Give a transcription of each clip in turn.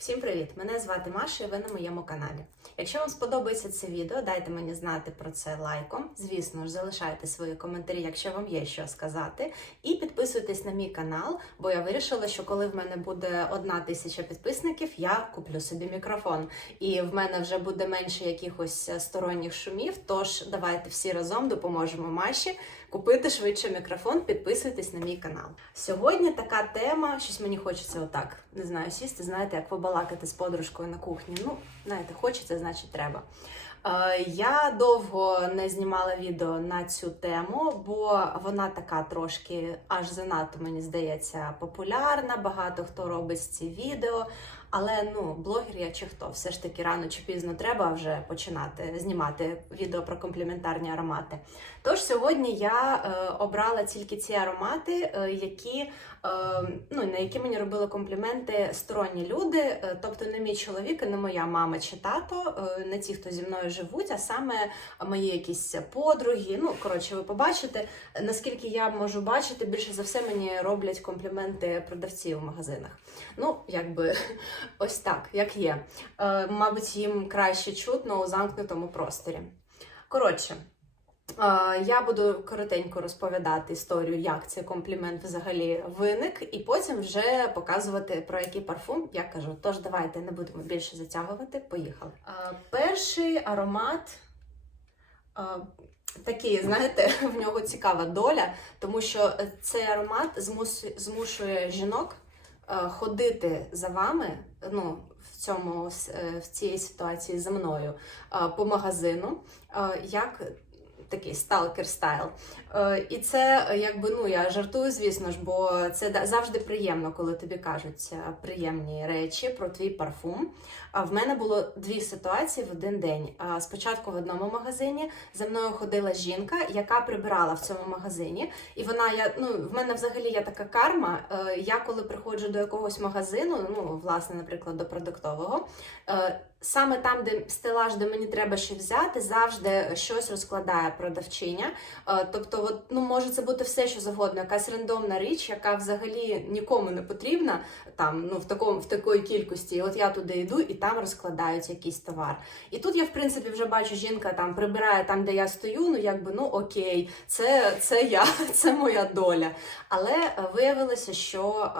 Всім привіт! Мене звати Маша і ви на моєму каналі. Якщо вам сподобається це відео, дайте мені знати про це лайком. Звісно ж, залишайте свої коментарі, якщо вам є що сказати. І підписуйтесь на мій канал, бо я вирішила, що коли в мене буде одна тисяча підписників, я куплю собі мікрофон. І в мене вже буде менше якихось сторонніх шумів. Тож давайте всі разом допоможемо Маші купити швидше мікрофон, підписуйтесь на мій канал. Сьогодні така тема, щось мені хочеться отак, не знаю, сісти, знаєте, як побалакати з подружкою на кухні. Ну, знаєте, хочеться, значить треба. Е, Я довго не знімала відео на цю тему, бо вона така трошки аж занадто, мені здається, популярна. Багато хто робить ці відео. Але ну, блогер я чи хто, все ж таки рано чи пізно треба вже починати знімати відео про компліментарні аромати. Тож сьогодні я е, обрала тільки ці аромати, е, які, ну, на які мені робили компліменти сторонні люди, е, тобто не мій чоловік, не моя мама чи тато, е, не ті, хто зі мною живуть, а саме мої якісь подруги. Ну, коротше, ви побачите, наскільки я можу бачити, більше за все мені роблять компліменти продавці в магазинах. Ну, якби ось так, як є. Е, мабуть, їм краще чутно у замкнутому просторі. Коротше. Я буду коротенько розповідати історію, як цей комплімент взагалі виник, і потім вже показувати про який парфум я кажу. Тож давайте не будемо більше затягувати. Поїхали. Перший аромат такий, знаєте, в нього цікава доля, тому що цей аромат змушує жінок ходити за вами. Ну, в цьому е, в цій ситуації за мною по магазину, як такий сталкер стайл. Е, І це е, якби ну я жартую, звісно ж, бо це завжди приємно, коли тобі кажуть е, приємні речі про твій парфум. А в мене було дві ситуації в один день. Спочатку в одному магазині за мною ходила жінка, яка прибирала в цьому магазині. І вона я ну в мене взагалі є така карма. Я коли приходжу до якогось магазину, ну власне, наприклад, до продуктового. Саме там, де стелаж, де мені треба ще взяти, завжди щось розкладає продавчиня. Е, Тобто, от, ну може це бути все, що завгодно, якась рандомна річ, яка взагалі нікому не потрібна, там ну в такому в такої кількості. І От я туди йду і там розкладають якийсь товар. І тут я, в принципі, вже бачу, жінка там прибирає там, де я стою. Ну якби ну окей, це, це я, це моя доля. Але виявилося, що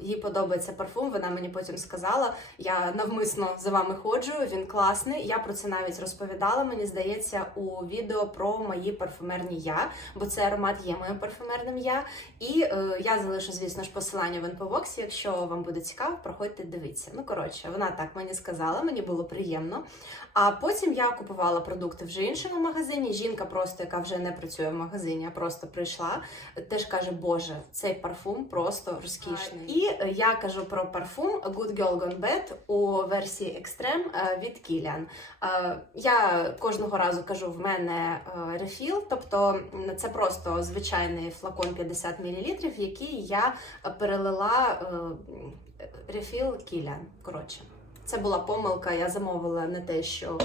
е, їй подобається парфум. Вона мені потім сказала. Я навмисно за вами ходжу. Він класний. Я про це навіть розповідала. Мені здається, у відео про мої парфумерні я, бо цей аромат є моїм парфумерним я. І е, я залишу, звісно ж, посилання в інфобоксі. Якщо вам буде цікаво, проходьте дивіться. Ну коротше, вона так мені сказала, мені було приємно. А потім я купувала продукти вже в іншому магазині. Жінка, просто яка вже не працює в магазині, а просто прийшла, теж каже: Боже, цей парфум просто розкішний. І е, я кажу про парфум Good Girl Gone Bad у версії Extreme е, від Kilian. Е, Я кожного разу кажу, в мене е, рефіл, тобто це просто звичайний флакон 50 мл, який я е, перелила е, рефіл Kilian. Коротше, це була помилка. Я замовила не те, що.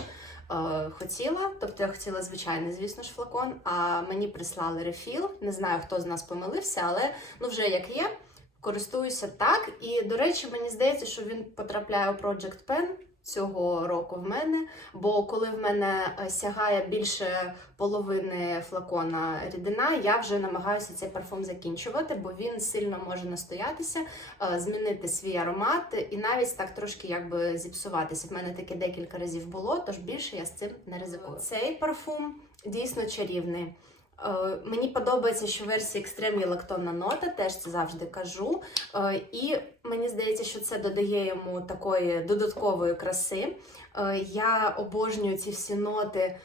е, Хотіла, тобто я хотіла звичайний, звісно ж, флакон, а мені прислали рефіл. Не знаю, хто з нас помилився, але ну вже як є, користуюся так. І, до речі, мені здається, що він потрапляє у Project Pen цього року в мене. Бо коли в мене е, сягає більше половини флакона рідина, я вже намагаюся цей парфум закінчувати, бо він сильно може настоятися, е, змінити свій аромат і навіть так трошки якби зіпсуватися. В мене таке декілька разів було, тож більше я з цим не ризикую. Цей парфум дійсно чарівний. Е, Мені подобається, що в версії є лактонна нота, теж це завжди кажу. Е, І мені здається, що це додає йому такої додаткової краси. Е, Я обожнюю ці всі ноти.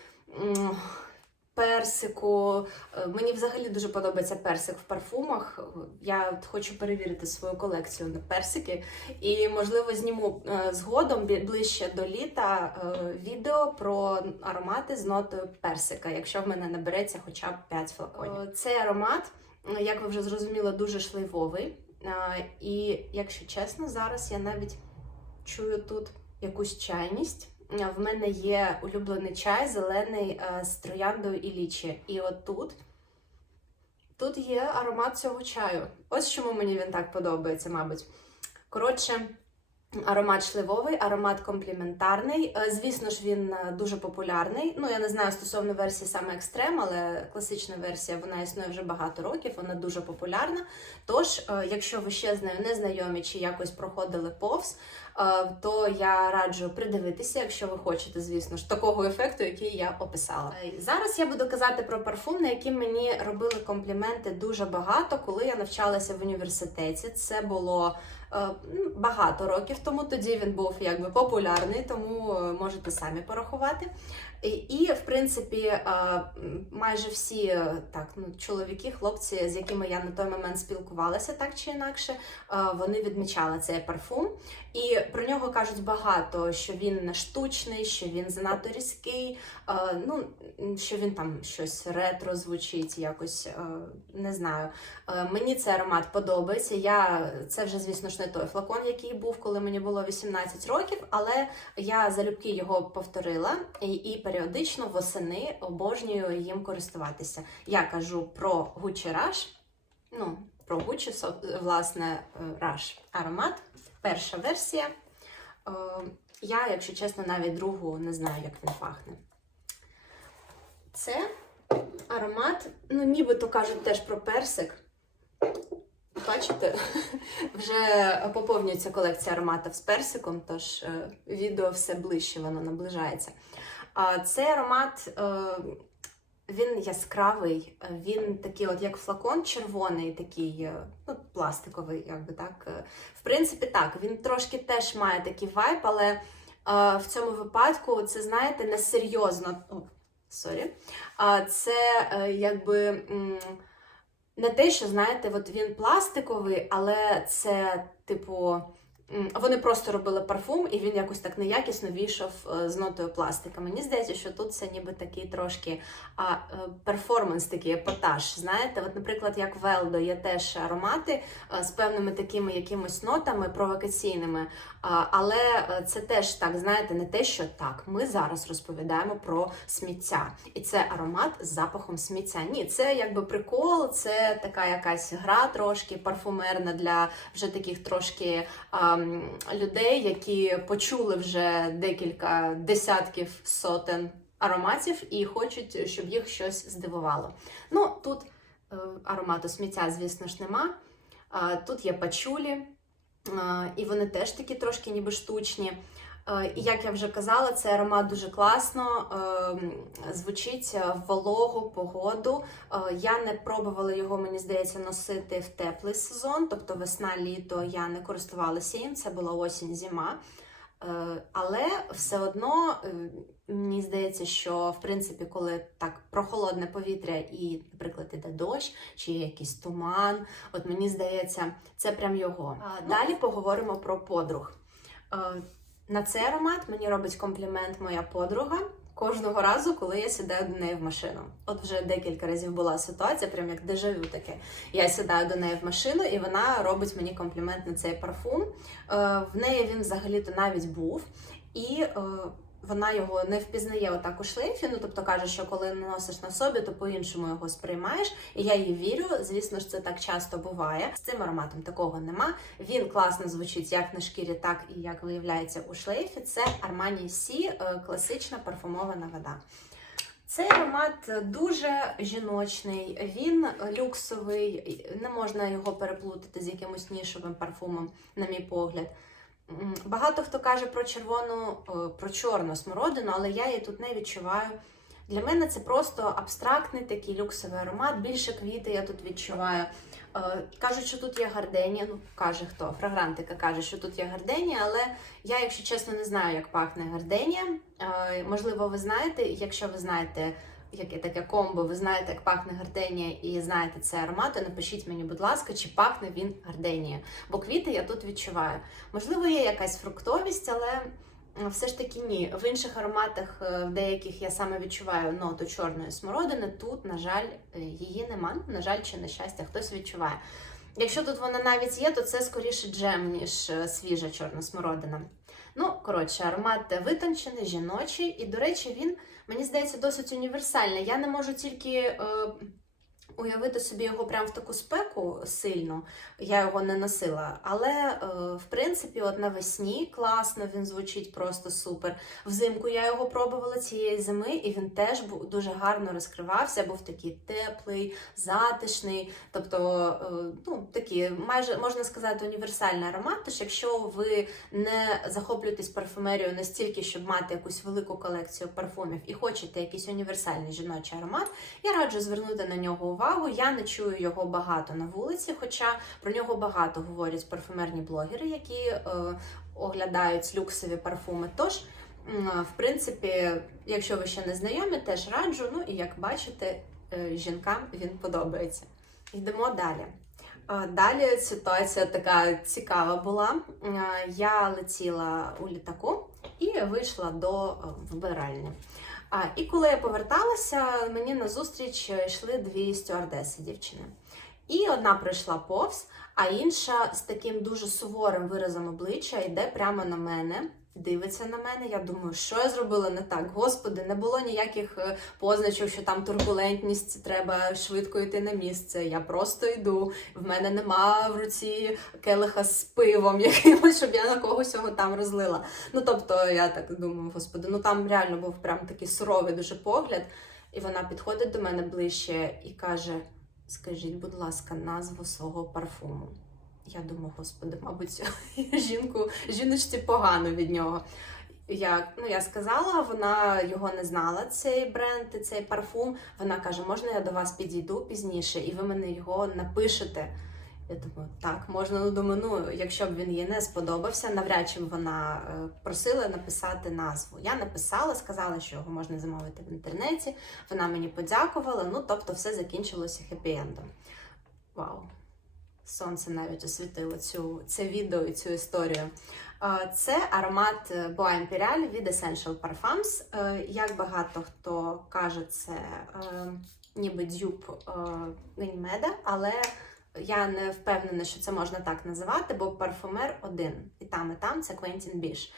Персику. Е, Мені взагалі дуже подобається персик в парфумах. Я хочу перевірити свою колекцію на персики. І, можливо, зніму е, згодом ближче до літа е, відео про аромати з нотою персика, якщо в мене набереться хоча б 5 флаконів. Цей аромат, як ви вже зрозуміли, дуже шлейвовий. Е, І, якщо чесно, зараз я навіть чую тут якусь чайність. Е, В мене є улюблений чай зелений е, з трояндою і лічі. І от тут, тут є аромат цього чаю. Ось чому мені він так подобається, мабуть. Коротше, Аромат шливовий, аромат компліментарний. Е, Звісно ж, він дуже популярний. Ну, я не знаю стосовно версії саме екстрем, але класична версія вона існує вже багато років, вона дуже популярна. Тож, якщо ви ще з нею не знайомі чи якось проходили повз, то я раджу придивитися, якщо ви хочете, звісно ж, такого ефекту, який я описала. Е, Зараз я буду казати про парфум, на який мені робили компліменти дуже багато, коли я навчалася в університеті. Це було е, ну, багато років тому. Тоді він був якби популярний, тому е, можете самі порахувати. І, в принципі, е, майже всі е, так, ну, чоловіки, хлопці, з якими я на той момент спілкувалася, так чи інакше, е, вони відмічали цей парфум. І про нього кажуть багато, що він штучний, що він занадто різкий, ну що він там щось ретро звучить, якось не знаю. Мені цей аромат подобається. Я це вже, звісно ж, не той флакон, який був, коли мені було 18 років, але я залюбки його повторила і, і періодично восени обожнюю їм користуватися. Я кажу про Gucci Rush, ну, про Gucci, власне, Rush аромат. Перша версія. Е, Я, якщо чесно, навіть другу не знаю, як він пахне. Це аромат, ну, нібито кажуть теж про персик. Бачите, вже поповнюється колекція ароматів з персиком, тож е, відео все ближче, воно наближається. Цей аромат е, він яскравий, е, він такий, от як флакон червоний, такий е, ну, пластиковий, якби так. Е, В принципі, так, він трошки теж має такий вайб, але е, в цьому випадку це, знаєте, несерйозно. О, сорі. А це е, якби. не те, що знаєте, от він пластиковий, але це, типу, вони просто робили парфум, і він якось так неякісно війшов е, з нотою пластика. Мені здається, що тут це ніби такий трошки а, е, перформанс, такий епатаж. Знаєте, от, наприклад, як Велдо є теж аромати е, з певними такими якимось нотами провокаційними. Але це теж так, знаєте, не те, що так. Ми зараз розповідаємо про сміття, і це аромат з запахом сміття. Ні, це якби прикол, це така якась гра трошки парфумерна для вже таких трошки людей, які почули вже декілька десятків сотень ароматів і хочуть, щоб їх щось здивувало. Ну тут е, аромату сміття, звісно ж, нема. Тут є пачулі. І вони теж такі трошки ніби штучні. Е, І як я вже казала, цей аромат дуже класно ем, звучить в вологу погоду. Е, Я не пробувала його, мені здається, носити в теплий сезон, тобто весна, літо я не користувалася їм, це була осінь, зима. Е, Але все одно мені здається, що в принципі, коли так прохолодне повітря і, наприклад, іде дощ чи якийсь туман, от мені здається, це прям його. Далі поговоримо про подруг. На цей аромат мені робить комплімент моя подруга. Кожного разу, коли я сідаю до неї в машину. От вже декілька разів була ситуація, прям як дежавю таке. Я сідаю до неї в машину, і вона робить мені комплімент на цей парфум. Е, В неї він взагалі-то навіть був. І е, вона його не впізнає отак у шлейфі. Ну тобто каже, що коли носиш на собі, то по-іншому його сприймаєш. І я їй вірю. Звісно ж, це так часто буває. З цим ароматом такого нема. Він класно звучить як на шкірі, так і як виявляється у шлейфі. Це Armani Сі, класична парфумована вода. Цей аромат дуже жіночний, він люксовий, не можна його переплутати з якимось нішовим парфумом, на мій погляд. Багато хто каже про червону, е, про чорну смородину, але я її тут не відчуваю. Для мене це просто абстрактний такий люксовий аромат. Більше квіти я тут відчуваю. Е, Кажуть, що тут є гарденія. Ну, каже хто, фрагрантика каже, що тут є гарденія, але я, якщо чесно, не знаю, як пахне гарденія. Е, Можливо, ви знаєте, якщо ви знаєте, яке таке комбо, ви знаєте, як пахне гарденія і знаєте цей аромат, то напишіть мені, будь ласка, чи пахне він гарденія. Бо квіти я тут відчуваю. Можливо, є якась фруктовість, але все ж таки ні. В інших ароматах, е, в деяких я саме відчуваю ноту чорної смородини. Тут, на жаль, е, її нема. На жаль, чи на щастя, хтось відчуває. Якщо тут вона навіть є, то це скоріше джем, ніж е, свіжа чорна смородина. Ну, коротше, аромат витончений, жіночий, і, до речі, він, мені здається, досить універсальний. Я не можу тільки е, уявити собі його прямо в таку спеку сильно. Я його не носила. Але е, в принципі, от навесні класно він звучить просто супер. Взимку я його пробувала цієї зими, і він теж був дуже гарно розкривався. Був такий теплий, затишний. Тобто, е, ну такий, майже можна сказати, універсальний аромат. Тож, якщо ви не захоплюєтесь парфумерією настільки, щоб мати якусь велику колекцію парфумів і хочете якийсь універсальний жіночий аромат, я раджу звернути на нього увагу. Я не чую його багато на вулиці, хоча про нього багато говорять парфумерні блогери, які е, оглядають люксові парфуми. Тож, в принципі, якщо ви ще не знайомі, теж раджу. Ну і як бачите, е, жінкам він подобається. Йдемо далі. Далі ситуація така цікава була. Я летіла у літаку і вийшла до е, вбиральні. А, і коли я поверталася, мені назустріч йшли дві стюардеси дівчини. І одна прийшла повз, а інша з таким дуже суворим виразом обличчя йде прямо на мене, дивиться на мене. Я думаю, що я зробила не так? Господи, не було ніяких е, позначок, що там турбулентність, треба швидко йти на місце. Я просто йду. В мене нема в руці келиха з пивом якимось, щоб я на когось його там розлила. Ну тобто, я так думаю, господи, ну там реально був прям такий суровий дуже погляд. І вона підходить до мене ближче і каже: Скажіть, будь ласка, назву свого парфуму. Я думаю, господи, мабуть, жінку, жіночці погано від нього. Я, ну, я сказала, вона його не знала, цей бренд цей парфум. Вона каже: можна я до вас підійду пізніше, і ви мене його напишете. Я думаю, так, можна, ну думаю, ну, якщо б він їй не сподобався, навряд чи вона е, просила написати назву. Я написала, сказала, що його можна замовити в інтернеті. Вона мені подякувала. Ну, тобто, все закінчилося хеппі-ендом. Вау! Сонце навіть освітило цю, це відео і цю історію. Е, Це аромат Boa Imperial від Essential Parfums. Е, Як багато хто каже, це е, ніби дюб е, але я не впевнена, що це можна так називати, бо парфумер один. І там, і там це Квентін Біш.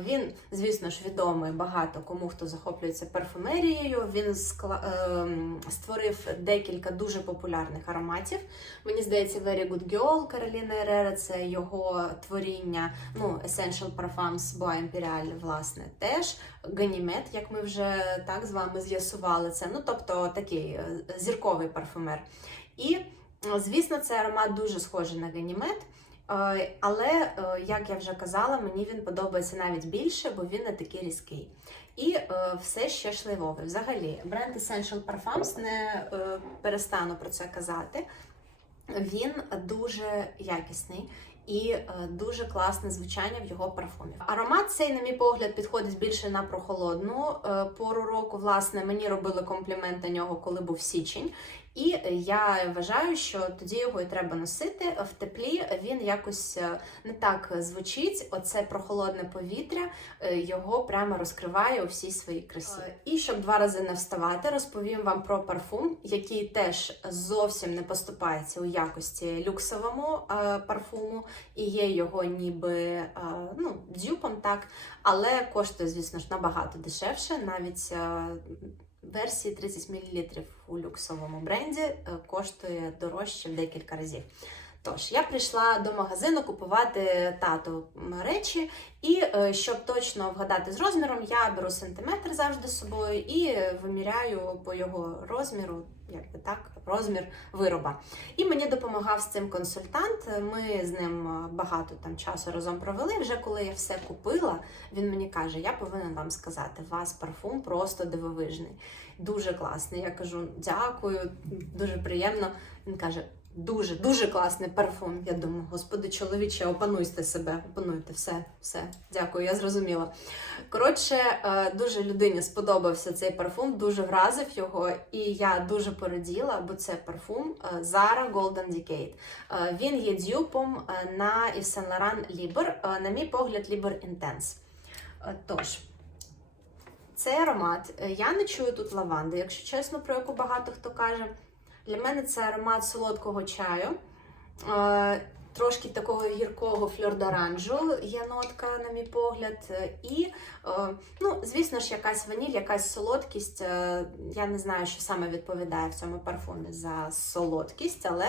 Він, звісно ж, відомий багато кому, хто захоплюється парфумерією. Він ем, створив декілька дуже популярних ароматів. Мені здається, Very Good Girl Кароліна Ерера це його творіння. Ну, Essential Parfums Bois Imperial, власне, теж. Ганімет, як ми вже так з вами з'ясували це. Ну, тобто такий е, зірковий парфумер. І Звісно, цей аромат дуже схожий на ганімет, е, але, е, як я вже казала, мені він подобається навіть більше, бо він не такий різкий. І е, все ще шлейвовий. Взагалі, бренд Essential Parfums, не перестану про це казати. Він дуже якісний і дуже класне звучання в його парфумі. Аромат цей, на мій погляд, підходить більше на прохолодну пору року. Власне, мені робили комплімент на нього, коли був січень. І я вважаю, що тоді його і треба носити. В теплі він якось е, не так звучить. Оце прохолодне повітря е, його прямо розкриває у всій своїй красі. І щоб два рази не вставати, розповім вам про парфум, який теж зовсім не поступається у якості люксовому е, парфуму, і є його ніби ну, дюпом, так, але коштує, звісно ж, набагато дешевше, навіть. Версії 30 мл у люксовому бренді е, коштує дорожче в декілька разів. Тож, я прийшла до магазину купувати тату речі, і е, щоб точно вгадати з розміром, я беру сантиметр завжди з собою і е, виміряю по його розміру, як би так, розмір вироба. І мені допомагав з цим консультант. Ми з ним е, багато там часу разом провели. Вже коли я все купила, він мені каже: Я повинен вам сказати, у вас парфум просто дивовижний, дуже класний. Я кажу, дякую, дуже приємно. Він каже. Дуже дуже класний парфум. Я думаю, господи, чоловіче, опануйте себе, опануйте все, все. Дякую, я зрозуміла. Коротше, е, дуже людині сподобався цей парфум, дуже вразив його, і я дуже пораділа, бо це парфум е, Zara Golden Decade. Е, Він є дюпом на Yves Saint Laurent Libre, е, на мій погляд, Libre Intense. Тож, цей аромат, я не чую тут лаванди, якщо чесно, про яку багато хто каже. Для мене це аромат солодкого чаю. Е, трошки такого гіркого фльордоранжу є нотка, на мій погляд. Е, І, е, ну, звісно ж, якась ваніль, якась солодкість. Я не знаю, що саме відповідає в цьому парфумі за солодкість, але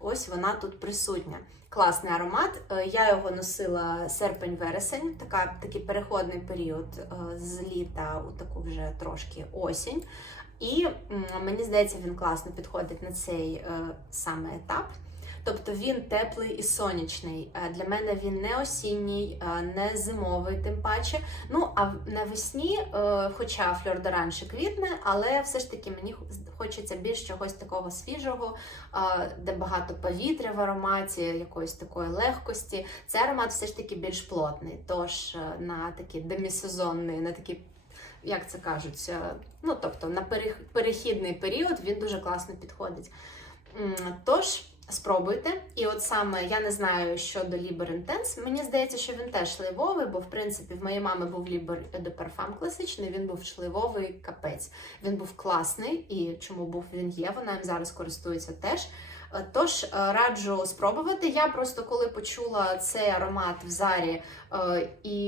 ось вона тут присутня. Класний аромат. Я його носила серпень-вересень, такий переходний період з літа у таку вже трошки осінь. І мені здається, він класно підходить на цей е, саме етап. Тобто він теплий і сонячний. Е, Для мене він не осінній, е, не зимовий, тим паче. Ну а навесні, хоча фльордоран ще квітне, але все ж таки мені хочеться більш чогось такого свіжого, де багато повітря в ароматі, якоїсь такої легкості. Цей аромат все ж таки більш плотний. Тож на такий демісезонний, на такий. Як це кажуть, е, ну тобто на перехідний період він дуже класно підходить. Тож спробуйте. І от саме я не знаю щодо Liber Intense. Мені здається, що він теж шливовий, бо в принципі в моєї мами був Liber de Parfum класичний, він був шливовий капець. Він був класний, і чому був він є, вона їм зараз користується теж. Тож е, раджу спробувати. Я просто коли почула цей аромат в зарі е, і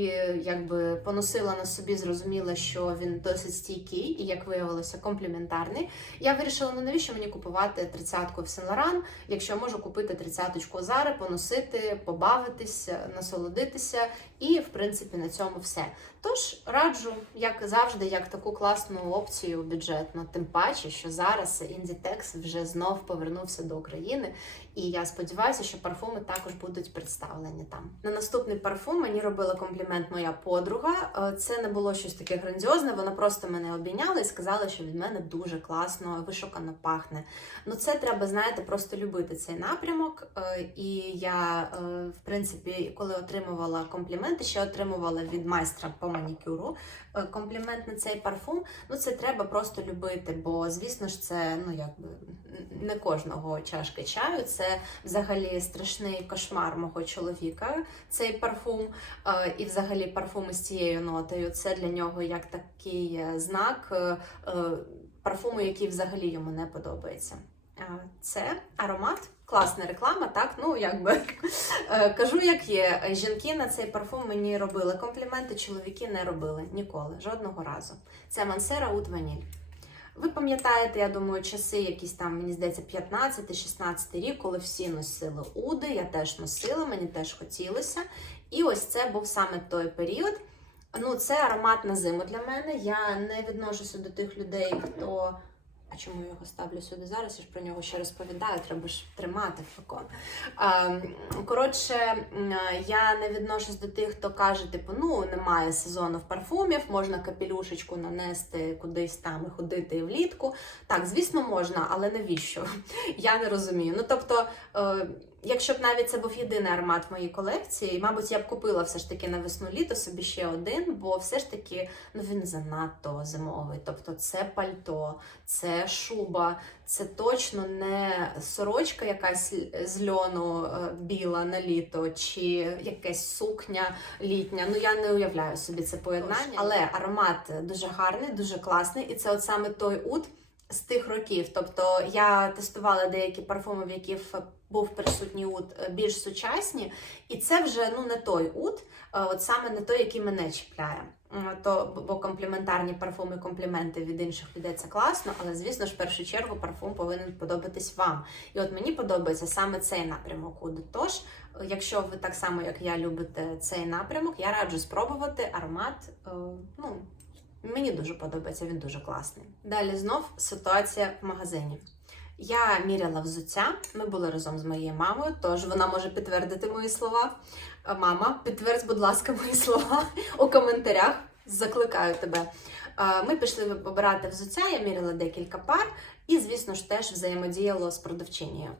якби поносила на собі, зрозуміла, що він досить стійкий і, як виявилося, компліментарний. Я вирішила, ну навіщо мені купувати тридцятку в Сен-Лоран, якщо можу купити тридцяточку Зари, поносити, побавитися, насолодитися, і в принципі на цьому все. Тож раджу, як завжди, як таку класну опцію бюджетну, тим паче, що зараз індітекс вже знов повернувся до України, і я сподіваюся, що парфуми також будуть представлені там. На наступний парфум мені робила комплімент моя подруга. Е, Це не було щось таке грандіозне. Вона просто мене обійняла і сказала, що від мене дуже класно, вишукано пахне. Ну, це треба, знаєте, просто любити цей напрямок. Е, І я, е, в принципі, коли отримувала компліменти, ще отримувала від майстра по манікюру комплімент на цей парфум. Ну, це треба просто любити, бо звісно ж, це ну якби не кожного чашки чаю. Це взагалі страшний кошмар мого чоловіка. Цей парфум, Е, і взагалі парфуми з цією нотою. Це для нього як такий е, знак е, е, парфуму, який взагалі йому не подобається. Це аромат. Класна реклама, так? Ну, якби Е, кажу, як є. Жінки на цей парфум мені робили компліменти, чоловіки не робили ніколи, жодного разу. Це Мансера Ут Ваніль. Ви пам'ятаєте, я думаю, часи якісь там, мені здається, 15-16 рік, коли всі носили уди, я теж носила, мені теж хотілося. І ось це був саме той період. Ну, це аромат на зиму для мене. Я не відношуся до тих людей, хто. А чому я його ставлю сюди зараз? Я ж про нього ще розповідаю, треба ж тримати флакон. Коротше, я не відношусь до тих, хто каже, типу, ну немає сезону в парфумів, можна капелюшечку нанести кудись там і ходити і влітку. Так, звісно, можна, але навіщо? Я не розумію. Ну тобто. Якщо б навіть це був єдиний аромат в моїй колекції, мабуть, я б купила все ж таки на весну-літо собі ще один, бо все ж таки ну він занадто зимовий. Тобто це пальто, це шуба, це точно не сорочка якась з льону е, біла на літо, чи якась сукня літня. Ну я не уявляю собі це поєднання, але аромат дуже гарний, дуже класний, і це от саме той ут. З тих років, тобто я тестувала деякі парфуми, в яких був присутній ут е, більш сучасні, і це вже ну не той ут, е, от саме не той, який мене чіпляє. То бо компліментарні парфуми, компліменти від інших людей це класно, але звісно ж, в першу чергу парфум повинен подобатись вам. І от мені подобається саме цей напрямок уду. Тож, е, якщо ви так само, як я, любите цей напрямок, я раджу спробувати аромат. е, Ну мені дуже подобається, він дуже класний. Далі знов ситуація в магазині. Я міряла взуття. Ми були разом з моєю мамою, тож вона може підтвердити мої слова. Е, Мама, підтвердь, будь ласка, мої слова у коментарях. Закликаю тебе. Е, Ми пішли обирати взуття, я міряла декілька пар, і, звісно ж, теж взаємодіяло з продавчинею.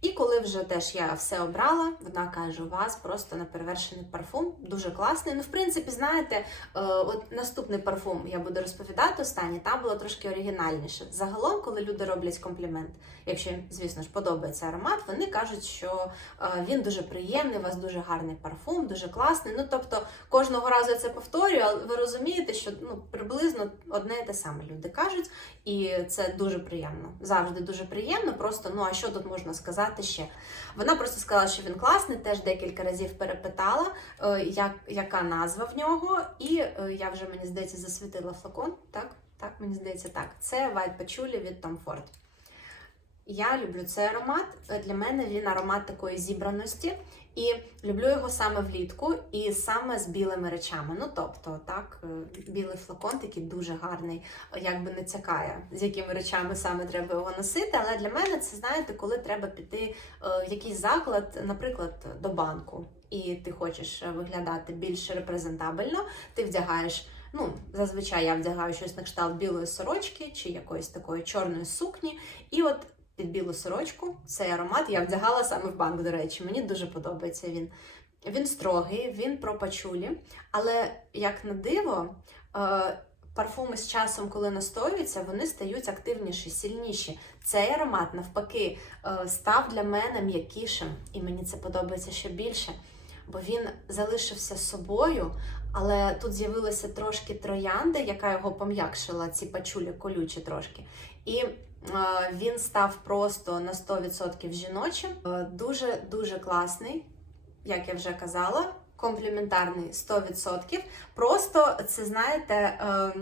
І коли вже теж я все обрала, вона каже: у вас просто неперевершений парфум, дуже класний. Ну, в принципі, знаєте, е, от наступний парфум я буду розповідати останній, там було трошки оригінальніше. Загалом, коли люди роблять комплімент, якщо їм, звісно ж, подобається аромат, вони кажуть, що е, він дуже приємний, у вас дуже гарний парфум, дуже класний. Ну тобто кожного разу я це повторюю, але ви розумієте, що ну приблизно одне і те саме люди кажуть, і це дуже приємно. Завжди дуже приємно. Просто ну а що тут можна сказати? Сказати ще. Вона просто сказала, що він класний, теж декілька разів перепитала, е, як, яка назва в нього, і е, я вже, мені здається, засвітила флакон. Так, так, мені здається, так. Це White Patchouli від Tom Ford. Я люблю цей аромат. Для мене він аромат такої зібраності. І люблю його саме влітку і саме з білими речами. Ну тобто, так, е, білий флакон такий дуже гарний, якби не цякає, з якими речами саме треба його носити. Але для мене це знаєте, коли треба піти е, в якийсь заклад, наприклад, до банку, і ти хочеш виглядати більш репрезентабельно, ти вдягаєш. Ну, зазвичай я вдягаю щось на кшталт білої сорочки чи якоїсь такої чорної сукні. І от під білу сорочку цей аромат я вдягала саме в банк, до речі. Мені дуже подобається він. Він строгий, він про пачулі, але як на диво, е, парфуми з часом, коли настоюються, вони стають активніші, сильніші. Цей аромат, навпаки, е, став для мене м'якішим, і мені це подобається ще більше, бо він залишився собою, але тут з'явилася трошки троянди, яка його пом'якшила, ці пачулі колючі трошки. І він став просто на 100% жіночим. Дуже дуже класний, як я вже казала, компліментарний 100%. Просто це знаєте. е,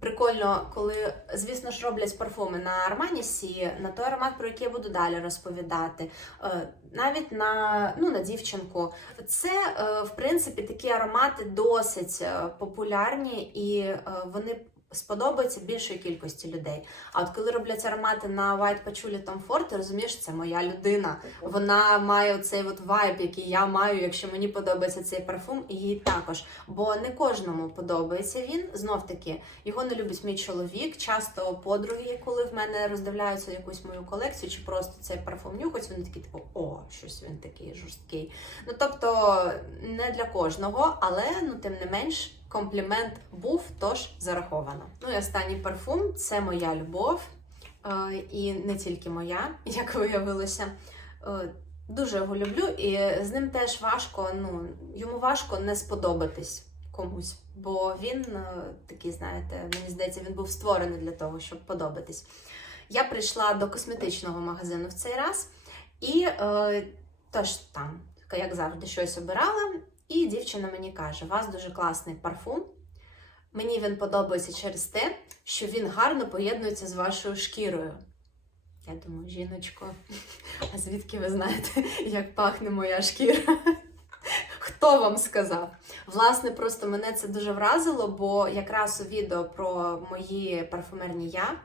Прикольно, коли, звісно ж, роблять парфуми на Armani Сі, на той аромат, про який я буду далі розповідати, е, навіть на, ну, на дівчинку. Це, е, в принципі, такі аромати досить е, популярні і вони сподобаються більшої кількості людей. А от коли роблять аромати на White Patchouli Tom Ford, ти розумієш, це моя людина. Вона має цей от вайб, який я маю, якщо мені подобається цей парфум, і їй також. Бо не кожному подобається він. Знов таки, його не любить мій чоловік. Часто подруги, коли в мене роздивляються якусь мою колекцію, чи просто цей парфум нюхать, вони такі, типу, о, щось він такий жорсткий. Ну тобто не для кожного, але ну тим не менш. Комплімент був, тож зараховано. Ну і останній парфум це моя любов, е, і не тільки моя, як виявилося. Е, Дуже його люблю, і з ним теж важко. Ну йому важко не сподобатись комусь, бо він е, такий, знаєте, мені здається, він був створений для того, щоб подобатись. Я прийшла до косметичного магазину в цей раз, і е, теж там, як завжди, щось обирала. І дівчина мені каже: у вас дуже класний парфум. Мені він подобається через те, що він гарно поєднується з вашою шкірою. Я думаю, жіночко, а звідки ви знаєте, як пахне моя шкіра? Хто вам сказав? Власне, просто мене це дуже вразило, бо якраз у відео про мої парфумерні я.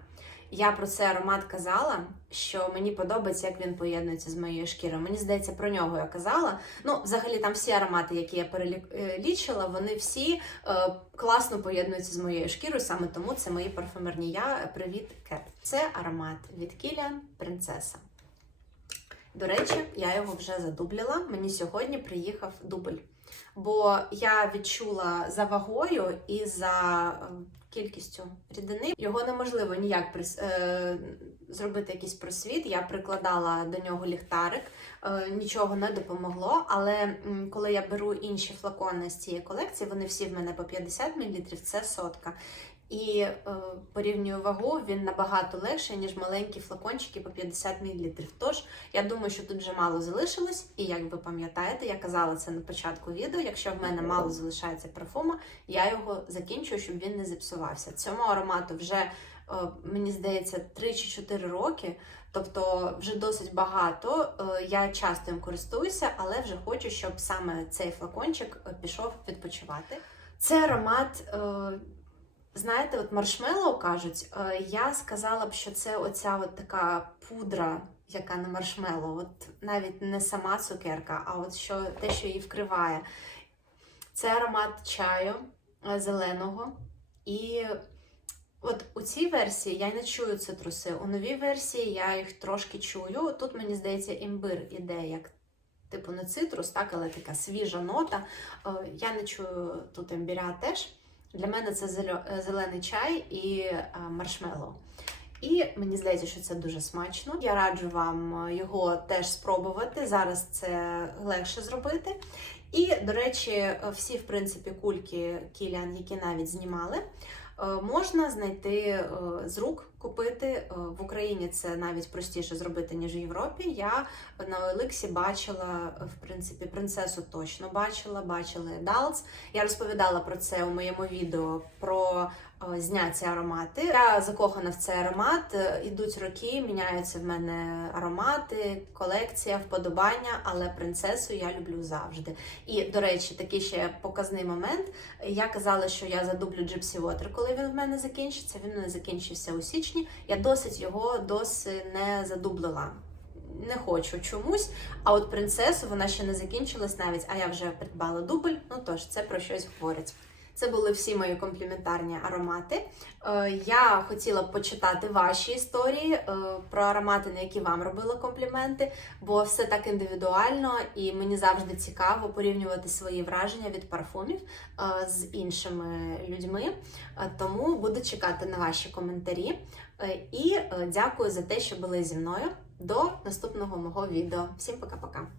Я про цей аромат казала, що мені подобається, як він поєднується з моєю шкірою. Мені здається, про нього я казала. Ну, взагалі, там всі аромати, які я перелічила, вони всі е, класно поєднуються з моєю шкірою. Саме тому це мої парфумерні я. Привіт, Кет. Це аромат від Кіліан Принцеса. До речі, я його вже задубліла. Мені сьогодні приїхав дубль. Бо я відчула за вагою і за е, кількістю рідини його неможливо ніяк прис... е... зробити якийсь просвіт. Я прикладала до нього ліхтарик, е... нічого не допомогло. Але коли я беру інші флакони з цієї колекції, вони всі в мене по 50 мл, це сотка. І е, порівнюю вагу, він набагато легший, ніж маленькі флакончики по 50 мл. Тож, я думаю, що тут вже мало залишилось. І як ви пам'ятаєте, я казала це на початку відео. Якщо в мене мало залишається парфума, я його закінчую, щоб він не зіпсувався. Цьому аромату вже, е, мені здається, 3 чи 4 роки. Тобто вже досить багато. Е, я часто їм користуюся, але вже хочу, щоб саме цей флакончик е, пішов відпочивати. Це аромат. Знаєте, от маршмеллоу кажуть, е, я сказала б, що це оця от така пудра, яка на маршмеллоу. От навіть не сама цукерка, а от що, те, що її вкриває. Це аромат чаю е, зеленого. І от у цій версії я не чую цитруси. У новій версії я їх трошки чую. Тут, мені здається, імбир іде як. Типу не цитрус, так, але така свіжа нота. Е, Я не чую тут імбіря теж. Для мене це е, зелений чай і маршмело. І мені здається, що це дуже смачно. Я раджу вам е, його теж спробувати. Зараз це легше зробити. І, до речі, е, всі, в принципі, кульки Кіліан, які навіть знімали, е, можна знайти е, з рук, купити. Е, В Україні це навіть простіше зробити, ніж в Європі. Я на Еликсі бачила, е, в принципі, принцесу точно бачила, бачила Далц. Я розповідала про це у моєму відео про е, зняті аромати. Я закохана в цей аромат. Е, Ідуть роки, міняються в мене аромати, колекція, вподобання, але принцесу я люблю завжди. І, до речі, такий ще показний момент. Я казала, що я задублю Gypsy Water, коли він в мене закінчиться. Він мене закінчився у січні. Я досить його досі не задублила. Не хочу чомусь, а от принцесу вона ще не закінчилась навіть, а я вже придбала дубль. Ну тож це про щось говорить. Це були всі мої компліментарні аромати. Е, Я хотіла почитати ваші історії е, про аромати, на які вам робила компліменти, бо все так індивідуально, і мені завжди цікаво порівнювати свої враження від парфумів е, з іншими людьми. Тому буду чекати на ваші коментарі. І дякую за те, що були зі мною. До наступного мого відео. Всім пока-пока.